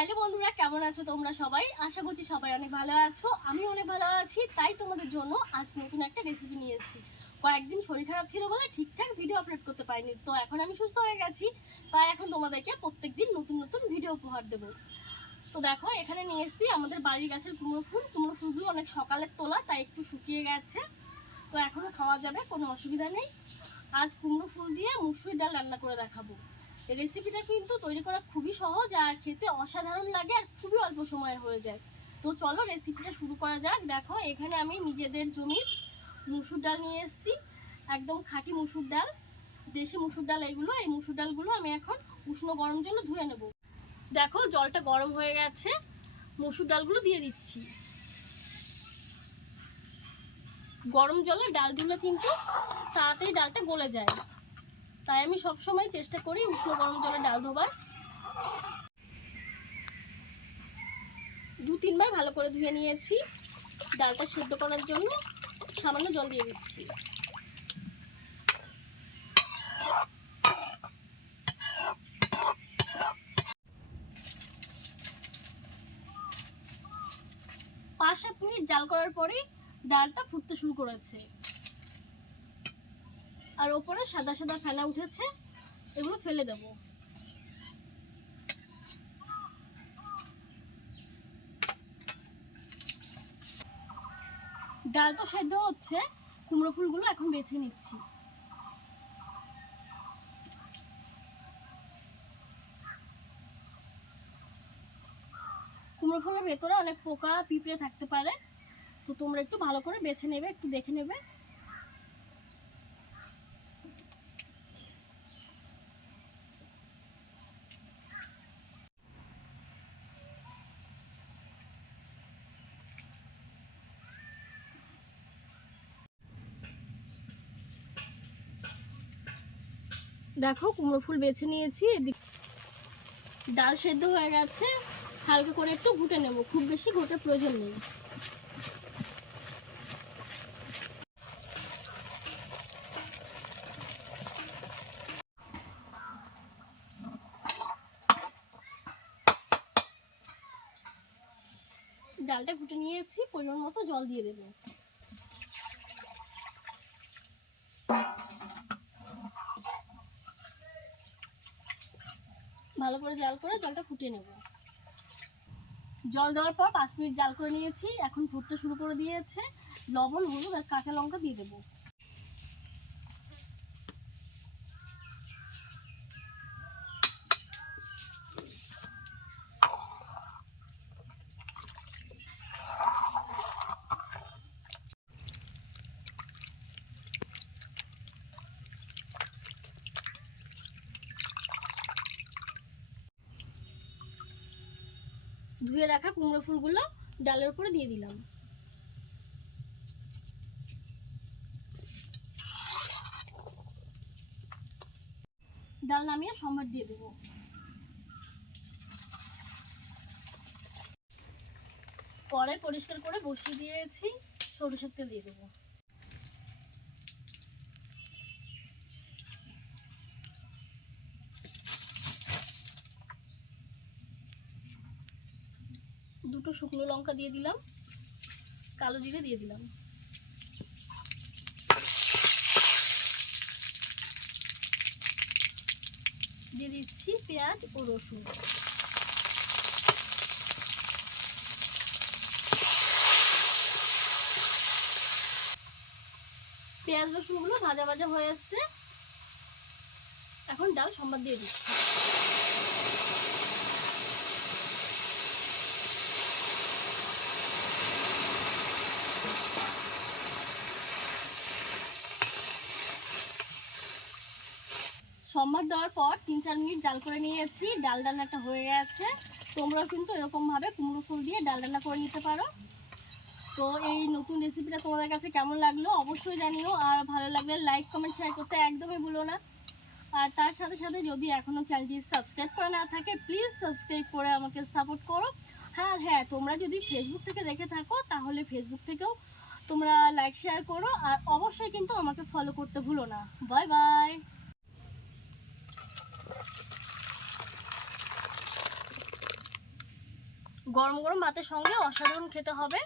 Hello বন্ধুরা, কেমন আছো তোমরা সবাই? আশা করছি সবাই অনেক ভালো আছো। আমি অনেক ভালো আছি, তাই তোমাদের জন্য আজ নতুন একটা রেসিপি নিয়ে এসেছি। কয়েকদিন শরীর খারাপ ছিল বলে ঠিকঠাক ভিডিও আপলোড করতে পারিনি, তো এখন আমি সুস্থ হয়ে গেছি, তাই এখন তোমাদেরকে প্রত্যেকদিন নতুন নতুন ভিডিও উপহার দেবো। তো দেখো, এখানে নিয়ে এসেছি আমাদের বাড়ির গাছের কুমড়ো ফুল। কুমড়ো ফুলগুলো অনেক সকালের তোলা, তাই একটু শুকিয়ে গেছে। তো এখনও খাওয়া যাবে, কোনো অসুবিধা নেই। আজ কুমড়ো ফুল দিয়ে মুসুর ডাল রান্না করে দেখাবো। রেসিপিটা কিন্তু তৈরি করা খুবই সহজ আর খেতে অসাধারণ লাগে আর খুবই অল্প সময়ে হয়ে যায়। তো চলো রেসিপিটা শুরু করা যাক। দেখো, এখানে আমি নিজেদের জমির মুসুর ডাল নিয়ে এসেছি। একদম খাঁটি মুসুর ডাল, দেশি মুসুর ডাল এগুলো। এই মুসুর ডালগুলো আমি এখন উষ্ণ গরম জলে ধুয়ে নেব। দেখো, জলটা গরম হয়ে গেছে। মুসুর ডালগুলো দিয়ে দিচ্ছি। গরম জলে ডাল দিলে কিন্তু তাড়াতাড়ি ডালটা গলে যায়। তাই আমি সবসময় চেষ্টা করি উষ্ণ গরম জলে ডাল ধোবার। দু তিনবার ভালো করে ধুয়ে নিয়েছি। ডালটা সেদ্ধ করার জন্য সামান্য জল দিয়ে দিচ্ছি। পাঁচ সাত জাল করার পরেই ডালটা ফুটতে শুরু করেছে। আর ওপরে সাদা সাদা ফেলা উঠেছে, এগুলো ফেলে দেব। ডাল তো সেদ্ধ হচ্ছে, কুমড়ো ফুলগুলো এখন বেছে নিচ্ছি। কুমড়ো ফুলের ভেতরে অনেক পোকা, পিঁপড়ে থাকতে পারে, তো তোমরা একটু ভালো করে বেছে নেবে, একটু দেখে নেবে। দেখো, কুমড়ো ফুল বেছে নিয়েছি ডাল সেদ্ধ হয়ে গেছে। হালকা করে একটু ঘুটে নেব, খুব বেশি ঘুটে প্রয়োজন নেই। ডালটা ঘুটে নিয়েছি, পরিমাণ মতো জল দিয়ে দেবো। ভালো করে জাল করে জলটা ফুটিয়ে নেব। জল দেওয়ার পর পাঁচ মিনিট জাল করে নিয়েছি। এখন ফুটতে শুরু করে দিয়েছে। লবণ, হলুদ আর কাঁচা লঙ্কা দিয়ে দেবো। ধুয়ে রাখা কুমড়ো ফুলগুলো ডালের উপরে দিয়ে দিলাম। ডাল নামিয়ে সম্বার দিয়ে দেবো। পরে পরিষ্কার করে বসিয়ে দিয়েছি, সরষের তেল দিয়ে দেবো। দুটো শুকনো লঙ্কা দিয়ে দিলাম, কালো জিরে দিয়ে দিলাম। দিয়ে দিচ্ছি পেঁয়াজ ও রসুন। পেঁয়াজ রসুনগুলো ভাজা ভাজা হয়ে আসছে। এখন ডাল সম্বাদ দিয়ে দিচ্ছি। সম্বাদ দেওয়ার পর তিন চার মিনিট জাল করে নিয়েছি। ডাল রান্নাটা হয়ে গেছে। তোমরাও কিন্তু এরকমভাবে কুমড়ো ফুল দিয়ে ডাল রান্না করে নিতে পারো। তো এই নতুন রেসিপিটা তোমাদের কাছে কেমন লাগল অবশ্যই জানিও। আর ভালো লাগলে লাইক কমেন্ট শেয়ার করতে একদমই ভুলো না। আর তার সাথে সাথে যদি এখনও চ্যানেলটি সাবস্ক্রাইব করা না থাকে প্লিজ সাবস্ক্রাইব করে আমাকে সাপোর্ট করো। হ্যাঁ হ্যাঁ তোমরা যদি ফেসবুক থেকে দেখে থাকো, তাহলে ফেসবুক থেকেও তোমরা লাইক শেয়ার করো। আর অবশ্যই কিন্তু আমাকে ফলো করতে ভুলো না। বাই বাই গরম গরম ভাতের সঙ্গে অসাধারণ খেতে হবে।